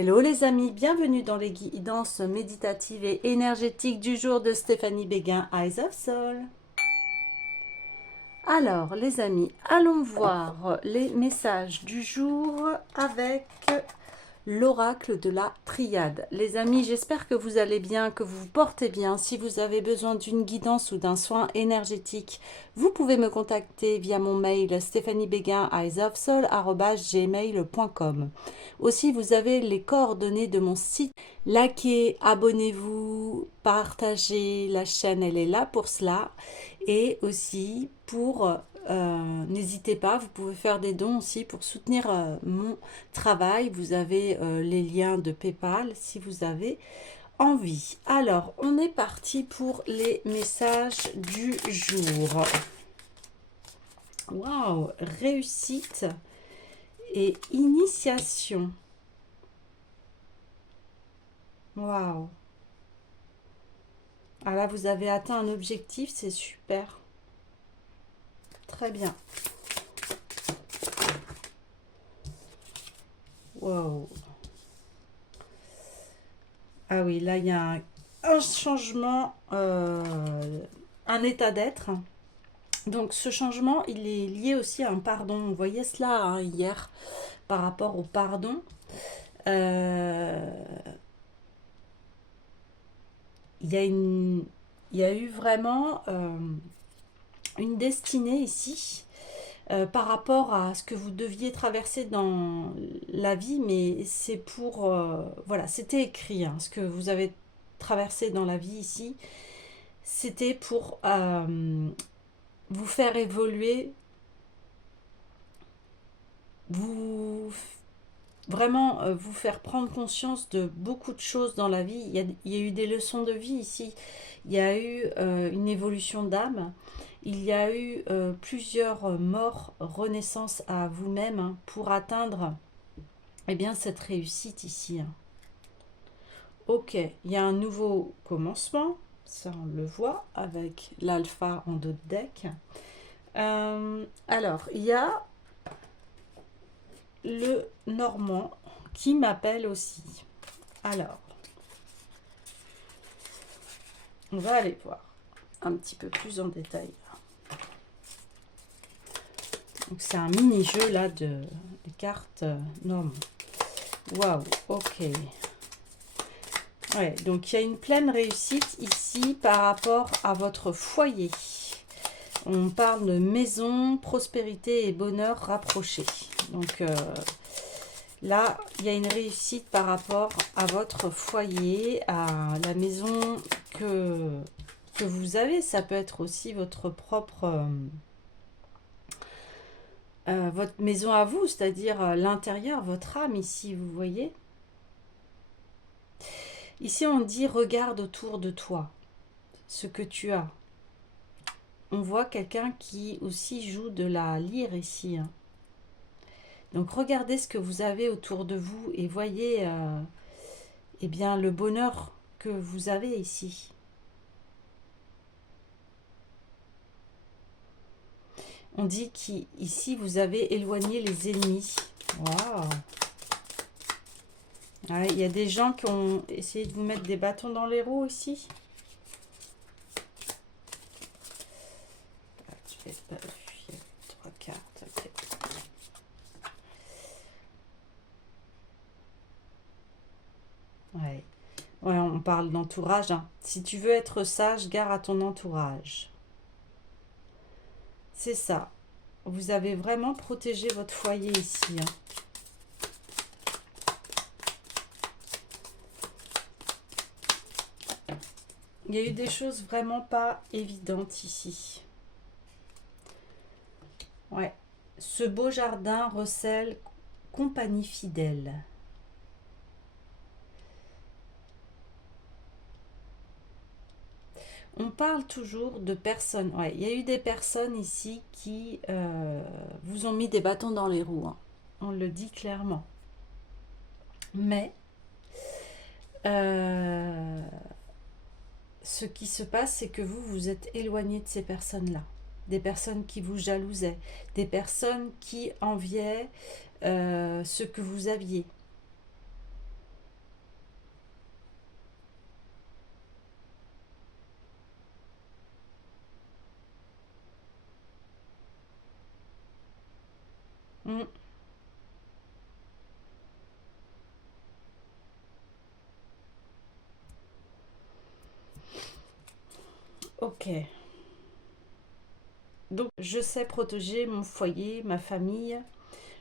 Hello les amis, bienvenue dans les guidances méditatives et énergétiques du jour de Stéphanie Béguin, Eyes of Soul. Alors les amis, allons voir les messages du jour avec l'oracle de la triade. Les amis, j'espère que vous allez bien, que vous vous portez bien. Si vous avez besoin d'une guidance ou d'un soin énergétique, vous pouvez me contacter via mon mail stéphaniebeguin@gmail.com. Aussi, vous avez les coordonnées de mon site. Likez, abonnez-vous, partagez la chaîne, elle est là pour cela. Et aussi pour, n'hésitez pas, vous pouvez faire des dons aussi pour soutenir mon travail. Vous avez les liens de PayPal si vous avez envie. Alors, on est parti pour les messages du jour. Waouh, réussite et initiation. Waouh. Ah là, vous avez atteint un objectif, c'est super. Très bien. Wow. Ah oui, là, il y a un changement, un état d'être. Donc, ce changement, il est lié aussi à un pardon. Vous voyez cela hein, hier par rapport au pardon. Il y a eu vraiment une destinée ici par rapport à ce que vous deviez traverser dans la vie, mais c'est pour... voilà, c'était écrit, hein, ce que vous avez traversé dans la vie ici, c'était pour vous faire évoluer, vous vraiment vous faire prendre conscience de beaucoup de choses dans la vie. Il y a eu des leçons de vie ici, il y a eu une évolution d'âme, il y a eu plusieurs morts, renaissances à vous-même hein, pour atteindre eh bien, cette réussite ici. Hein. Ok, il y a un nouveau commencement, ça on le voit avec l'alpha en dos de deck. Alors, il y a le Normand qui m'appelle aussi. Alors, on va aller voir un petit peu plus en détail. Donc, c'est un mini-jeu là de cartes Normand. Waouh, ok. Ouais, donc il y a une pleine réussite ici par rapport à votre foyer. On parle de maison, prospérité et bonheur rapprochés. Donc là, il y a une réussite par rapport à votre foyer, à la maison que vous avez. Ça peut être aussi votre propre... votre maison à vous, c'est-à-dire l'intérieur, votre âme ici, vous voyez. Ici, on dit regarde autour de toi ce que tu as. On voit quelqu'un qui aussi joue de la lyre ici. Hein. Donc regardez ce que vous avez autour de vous et voyez eh bien, le bonheur que vous avez ici. On dit qu'ici vous avez éloigné les ennemis. Waouh! Ah, il y a des gens qui ont essayé de vous mettre des bâtons dans les roues ici. Je vais vérifier 3 cartes. Okay. Ouais. Ouais, on parle d'entourage. Hein. Si tu veux être sage, gare à ton entourage. C'est ça. Vous avez vraiment protégé votre foyer ici. Hein. Il y a eu des choses vraiment pas évidentes ici. Ouais. Ce beau jardin recèle compagnie fidèle. On parle toujours de personnes. Ouais, il y a eu des personnes ici qui vous ont mis des bâtons dans les roues. Hein. On le dit clairement. Mais ce qui se passe, c'est que vous vous êtes éloigné de ces personnes-là. Des personnes qui vous jalousaient. Des personnes qui enviaient ce que vous aviez. Mm. Ok. Donc, je sais protéger mon foyer, ma famille.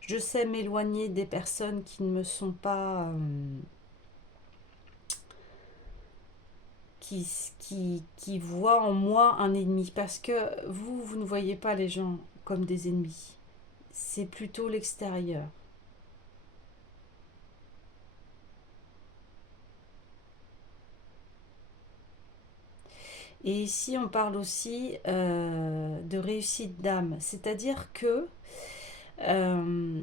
Je sais m'éloigner des personnes qui ne me sont pas... qui voient en moi un ennemi. Parce que vous ne voyez pas les gens comme des ennemis. C'est plutôt l'extérieur. Et ici, on parle aussi de réussite d'âme. C'est-à-dire que euh,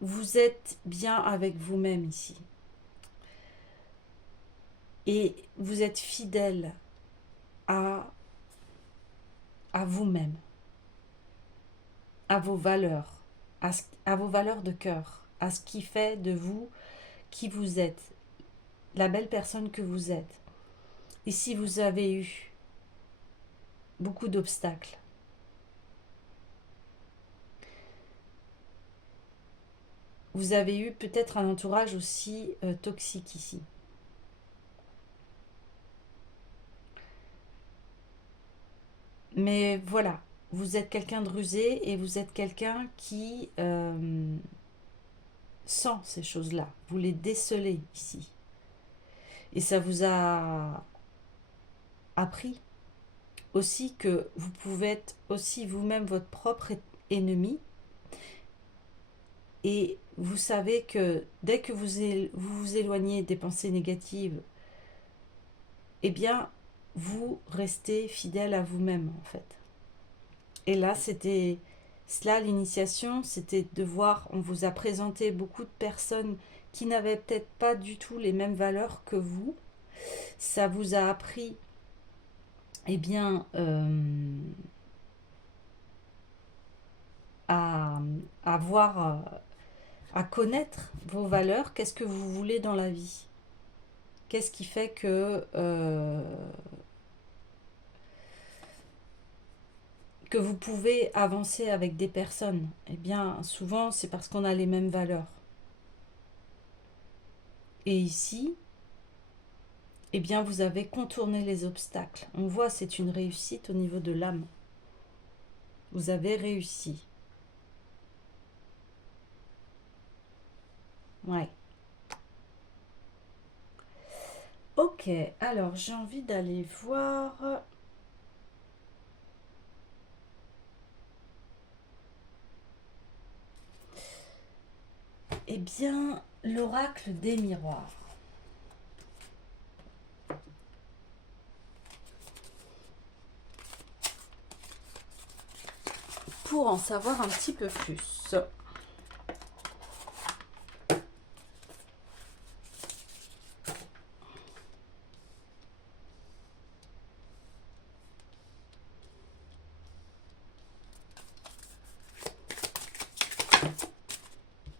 vous êtes bien avec vous-même ici. Et vous êtes fidèle à, à vous-même, à vos valeurs, à vos valeurs de cœur, à ce qui fait de vous qui vous êtes, la belle personne que vous êtes. Et si vous avez eu beaucoup d'obstacles, vous avez eu peut-être un entourage aussi toxique ici. Mais voilà, vous êtes quelqu'un de rusé et vous êtes quelqu'un qui sent ces choses-là. Vous les décelez ici. Et ça vous a appris aussi que vous pouvez être aussi vous-même votre propre ennemi. Et vous savez que dès que vous vous éloignez des pensées négatives, eh bien, vous restez fidèle à vous-même, en fait. Et là, c'était cela, l'initiation, c'était de voir, on vous a présenté beaucoup de personnes qui n'avaient peut-être pas du tout les mêmes valeurs que vous. Ça vous a appris, eh bien, à, à voir, à connaître vos valeurs. Qu'est-ce que vous voulez dans la vie? Qu'est-ce qui fait que vous pouvez avancer avec des personnes? Eh bien, souvent, c'est parce qu'on a les mêmes valeurs. Et ici, eh bien, vous avez contourné les obstacles. On voit, c'est une réussite au niveau de l'âme. Vous avez réussi. Ouais. Ok, alors j'ai envie d'aller voir. Eh bien, l'oracle des miroirs. Pour en savoir un petit peu plus.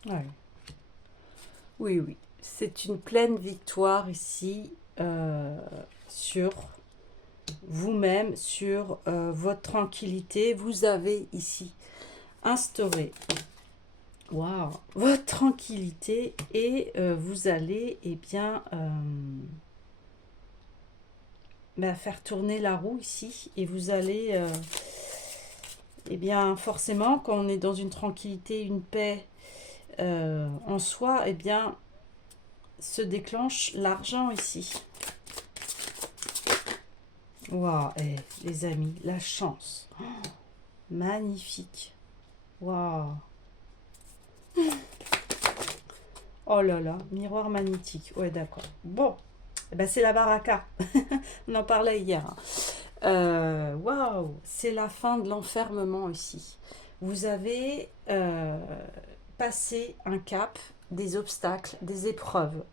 Ouais. Oui, oui. C'est une pleine victoire ici sur vous-même, sur votre tranquillité. Vous avez ici instauré, waouh, votre tranquillité et vous allez, eh bien, faire tourner la roue ici et vous allez, eh bien, forcément, quand on est dans une tranquillité, une paix en soi, eh bien, se déclenche l'argent ici. Waouh, les amis, la chance. Oh, magnifique. Waouh. Oh là là, miroir magnétique. Ouais, d'accord. Bon, eh ben, c'est la baraka. On en parlait hier. Waouh, c'est la fin de l'enfermement ici. Vous avez passé un cap, des obstacles, des épreuves.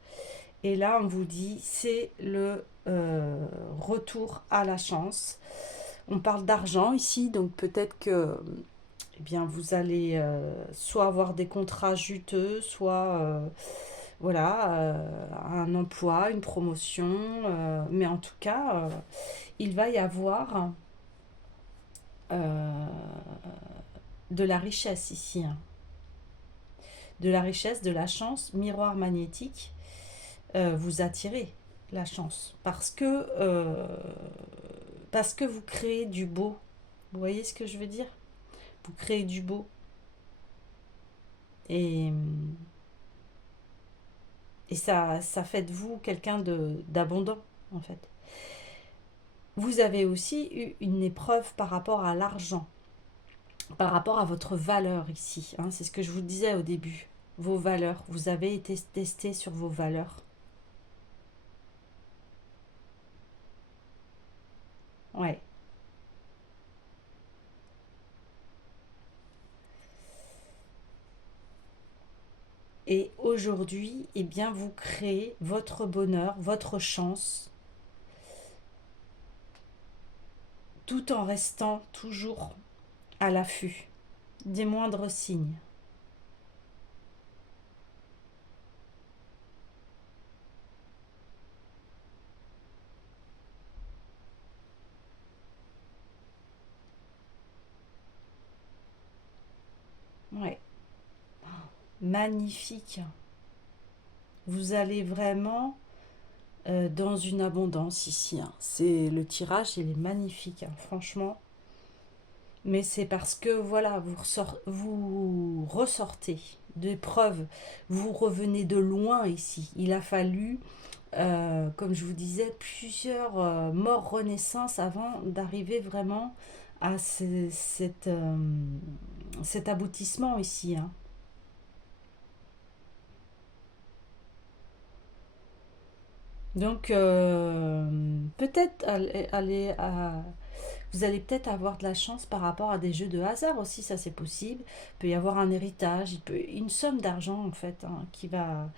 Et là, on vous dit, c'est le retour à la chance. On parle d'argent ici, donc peut-être que eh bien, vous allez soit avoir des contrats juteux, soit voilà, un emploi, une promotion. Mais en tout cas, il va y avoir euh, de la richesse ici, hein. De la richesse, de la chance, miroir magnétique, vous attirez la chance parce que vous créez du beau. Vous voyez ce que je veux dire? Vous créez du beau et, et ça fait de vous quelqu'un d'abondant en fait. Vous avez aussi eu une épreuve par rapport à l'argent, par rapport à votre valeur ici, hein. C'est ce que je vous disais au début. Vos valeurs, vous avez été testé sur vos valeurs. Ouais. Et aujourd'hui, eh bien, vous créez votre bonheur, votre chance, tout en restant toujours à l'affût des moindres signes. Ouais, magnifique. Vous allez vraiment dans une abondance ici, hein. C'est le tirage, il est magnifique, hein, franchement. Mais c'est parce que voilà, vous ressortez d'épreuves, vous revenez de loin ici. Il a fallu, comme je vous disais, plusieurs morts renaissances avant d'arriver vraiment à cet aboutissement ici, hein. Donc peut-être vous allez peut-être avoir de la chance par rapport à des jeux de hasard aussi, ça c'est possible. Il peut y avoir un héritage, une somme d'argent en fait, hein, qui va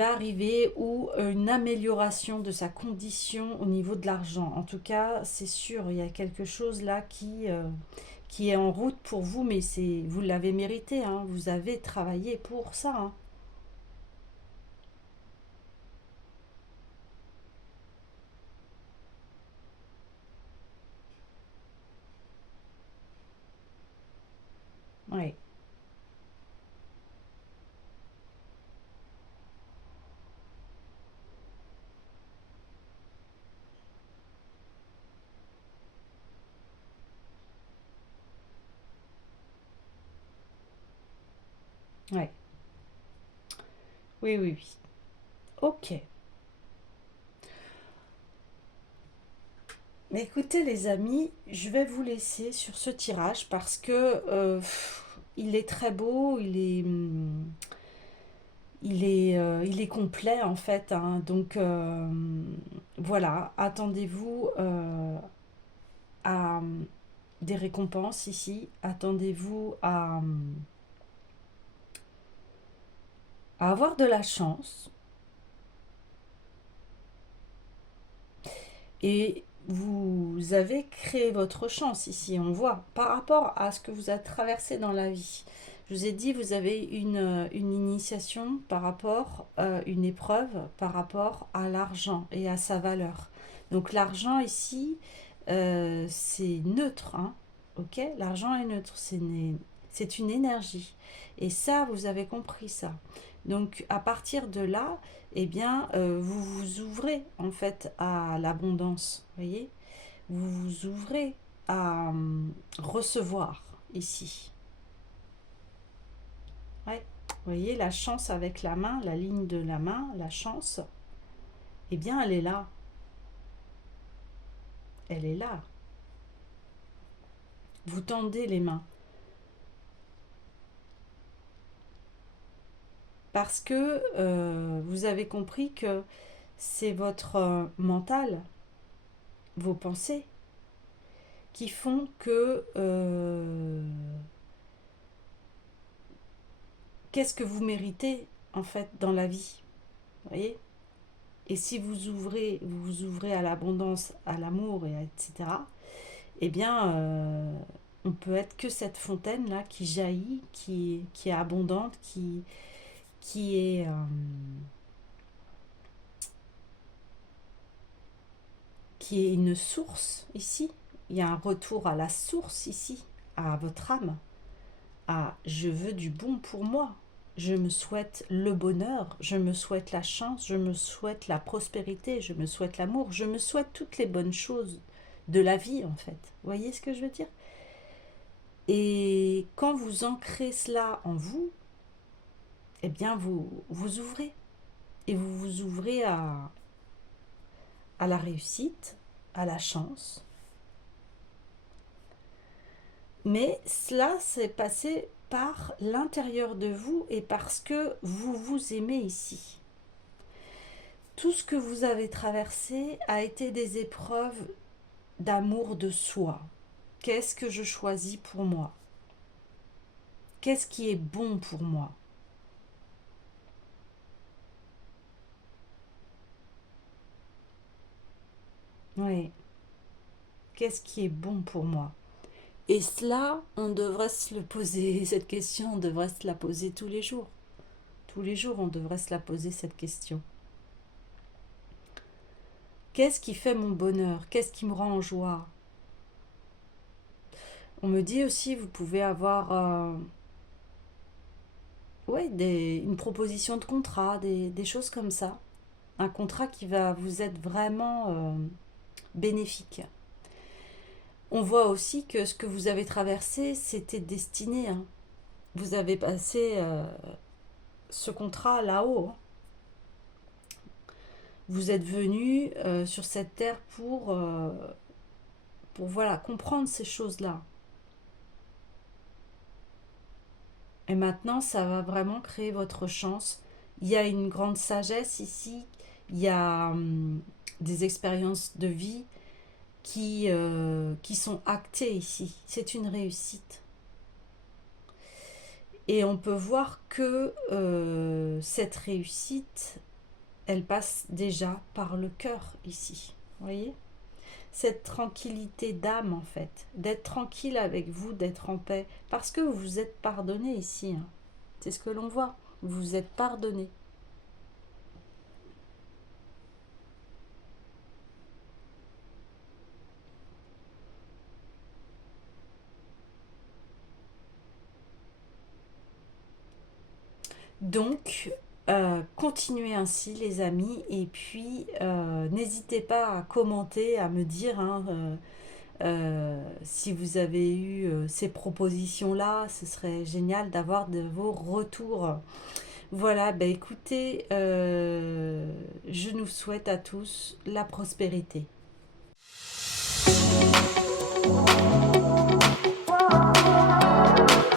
arriver ou une amélioration de sa condition au niveau de l'argent. En tout cas, c'est sûr, il y a quelque chose là qui est en route pour vous, mais vous l'avez mérité, hein, vous avez travaillé pour ça, hein. Ouais, ouais, oui, oui, oui. Ok. Mais écoutez les amis, je vais vous laisser sur ce tirage parce que il est très beau, il est complet en fait, hein. Donc voilà, attendez-vous à des récompenses ici, attendez-vous à avoir de la chance et vous avez créé votre chance ici, on voit, par rapport à ce que vous avez traversé dans la vie. Je vous ai dit, vous avez une initiation par rapport, une épreuve par rapport à l'argent et à sa valeur. Donc l'argent ici, c'est neutre, hein, ok? L'argent est neutre, c'est une énergie. Et ça, vous avez compris ça. Donc à partir de là, eh bien, vous vous ouvrez en fait à l'abondance, voyez? Vous vous ouvrez à recevoir ici. Ouais. Vous voyez la chance avec la main, la ligne de la main, la chance, eh bien, elle est là. Elle est là. Vous tendez les mains parce que vous avez compris que c'est votre mental, vos pensées, qui font que qu'est-ce que vous méritez en fait dans la vie, vous voyez? Et si vous vous ouvrez à l'abondance, à l'amour, etc., eh bien, on peut être que cette fontaine-là qui jaillit, qui est abondante, qui est, qui est une source ici. Il y a un retour à la source ici, à votre âme. à je veux du bon pour moi. Je me souhaite le bonheur, je me souhaite la chance, je me souhaite la prospérité, je me souhaite l'amour, je me souhaite toutes les bonnes choses de la vie en fait. Vous voyez ce que je veux dire? Et quand vous ancrez cela en vous, eh bien vous vous ouvrez. Et vous vous ouvrez à la réussite, à la chance. Mais cela s'est passé par l'intérieur de vous et parce que vous vous aimez ici. Tout ce que vous avez traversé a été des épreuves d'amour de soi. Qu'est-ce que je choisis pour moi? Qu'est-ce qui est bon pour moi? Oui, qu'est-ce qui est bon pour moi? Et cela, on devrait se le poser, cette question, on devrait se la poser tous les jours. Tous les jours, on devrait se la poser, cette question. Qu'est-ce qui fait mon bonheur? Qu'est-ce qui me rend en joie? On me dit aussi, vous pouvez avoir ouais, une proposition de contrat, des choses comme ça. Un contrat qui va vous être vraiment bénéfique. On voit aussi que ce que vous avez traversé, c'était destiné. Hein. Vous avez passé ce contrat là-haut. Hein. Vous êtes venu sur cette terre pour voilà, comprendre ces choses-là. Et maintenant, ça va vraiment créer votre chance. Il y a une grande sagesse ici. Il y a des expériences de vie qui sont actées ici. C'est une réussite. Et on peut voir que cette réussite, elle passe déjà par le cœur ici. Vous voyez? Cette tranquillité d'âme en fait, d'être tranquille avec vous, d'être en paix, parce que vous vous êtes pardonné ici. Hein. C'est ce que l'on voit, vous vous êtes pardonné. Donc, continuez ainsi les amis, et puis n'hésitez pas à commenter, à me dire hein, si vous avez eu ces propositions-là, ce serait génial d'avoir de vos retours. Voilà, bah écoutez, je nous souhaite à tous la prospérité.